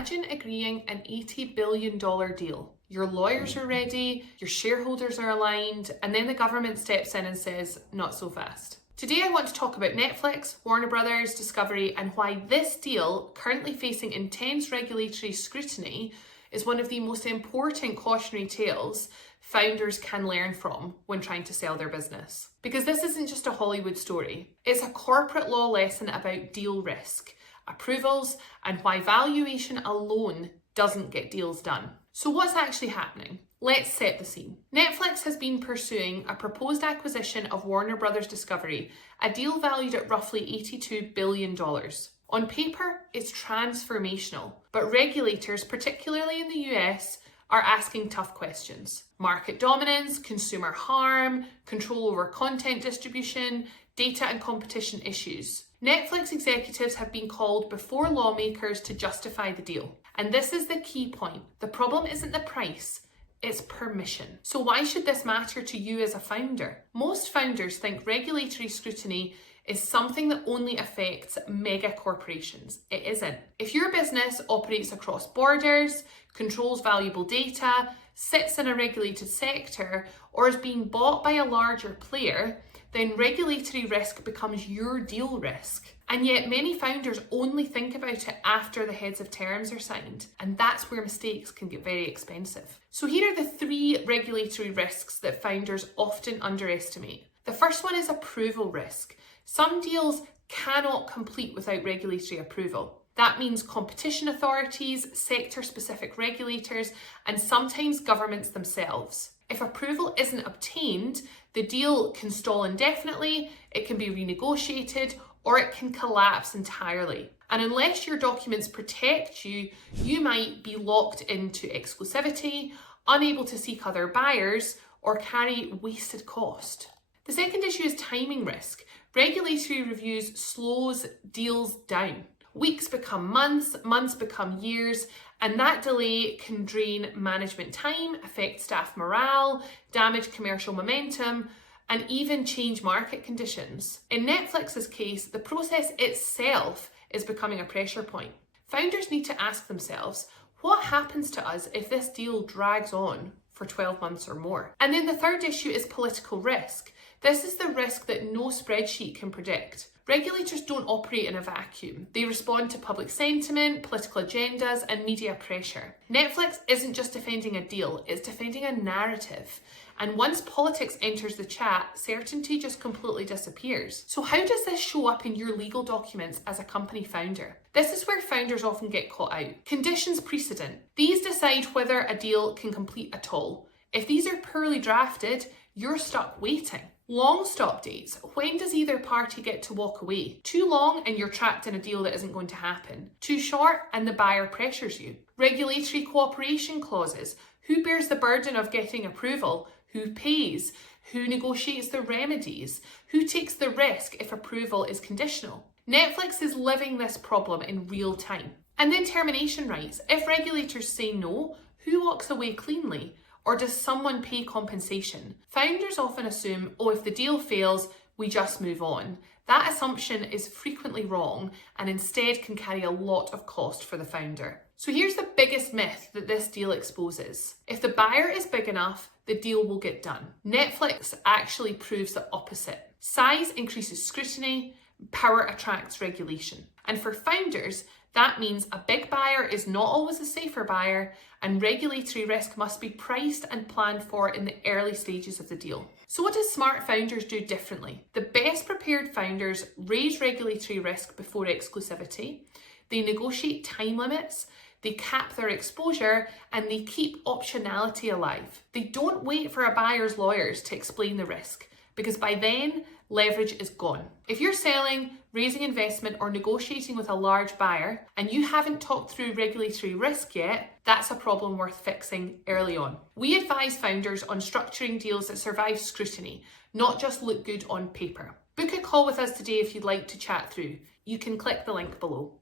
Imagine agreeing an $80 billion deal. Your lawyers are ready, your shareholders are aligned, and then the government steps in and says, not so fast. Today I want to talk about Netflix, Warner Brothers, Discovery, and why this deal, currently facing intense regulatory scrutiny, is one of the most important cautionary tales founders can learn from when trying to sell their business. Because this isn't just a Hollywood story, it's a corporate law lesson about deal risk, approvals, and why valuation alone doesn't get deals done. So what's actually happening? Let's set the scene. Netflix has been pursuing a proposed acquisition of Warner Brothers Discovery, a deal valued at roughly $82 billion. On paper, it's transformational, but regulators, particularly in the US, are asking tough questions. Market dominance, consumer harm, control over content distribution, data and competition issues. Netflix executives have been called before lawmakers to justify the deal. And this is the key point. The problem isn't the price, it's permission. So why should this matter to you as a founder? Most founders think regulatory scrutiny is something that only affects mega corporations. It isn't. If your business operates across borders, controls valuable data, sits in a regulated sector, or is being bought by a larger player, then regulatory risk becomes your deal risk. And yet many founders only think about it after the heads of terms are signed. And that's where mistakes can get very expensive. So here are the 3 regulatory risks that founders often underestimate. The first one is approval risk. Some deals cannot complete without regulatory approval. That means competition authorities, sector-specific regulators, and sometimes governments themselves. If approval isn't obtained, the deal can stall indefinitely, it can be renegotiated, or it can collapse entirely. And unless your documents protect you, you might be locked into exclusivity, unable to seek other buyers, or carry wasted cost. The second issue is timing risk. Regulatory reviews slows deals down. Weeks become months, months become years, and that delay can drain management time, affect staff morale, damage commercial momentum, and even change market conditions. In Netflix's case, the process itself is becoming a pressure point. Founders need to ask themselves, what happens to us if this deal drags on for 12 months or more? And then the third issue is political risk. This is the risk that no spreadsheet can predict. Regulators don't operate in a vacuum. They respond to public sentiment, political agendas, and media pressure. Netflix isn't just defending a deal, it's defending a narrative. And once politics enters the chat, certainty just completely disappears. So how does this show up in your legal documents as a company founder? This is where founders often get caught out. Conditions precedent. These decide whether a deal can complete at all. If these are poorly drafted, you're stuck waiting. Long stop dates. When does either party get to walk away? Too long and you're trapped in a deal that isn't going to happen. Too short and the buyer pressures you. Regulatory cooperation clauses. Who bears the burden of getting approval? Who pays? Who negotiates the remedies? Who takes the risk if approval is conditional? Netflix is living this problem in real time. And then termination rights. If regulators say no, who walks away cleanly? Or does someone pay compensation? Founders often assume, oh, if the deal fails, we just move on. That assumption is frequently wrong and instead can carry a lot of cost for the founder. So here's the biggest myth that this deal exposes. If the buyer is big enough, the deal will get done. Netflix actually proves the opposite. Size increases scrutiny, power attracts regulation. And for founders, that means a big buyer is not always a safer buyer, and regulatory risk must be priced and planned for in the early stages of the deal. So what do smart founders do differently? The best prepared founders raise regulatory risk before exclusivity, they negotiate time limits, they cap their exposure, and they keep optionality alive. They don't wait for a buyer's lawyers to explain the risk, because by then, leverage is gone. If you're selling, raising investment, or negotiating with a large buyer, and you haven't talked through regulatory risk yet, that's a problem worth fixing early on. We advise founders on structuring deals that survive scrutiny, not just look good on paper. Book a call with us today if you'd like to chat through. You can click the link below.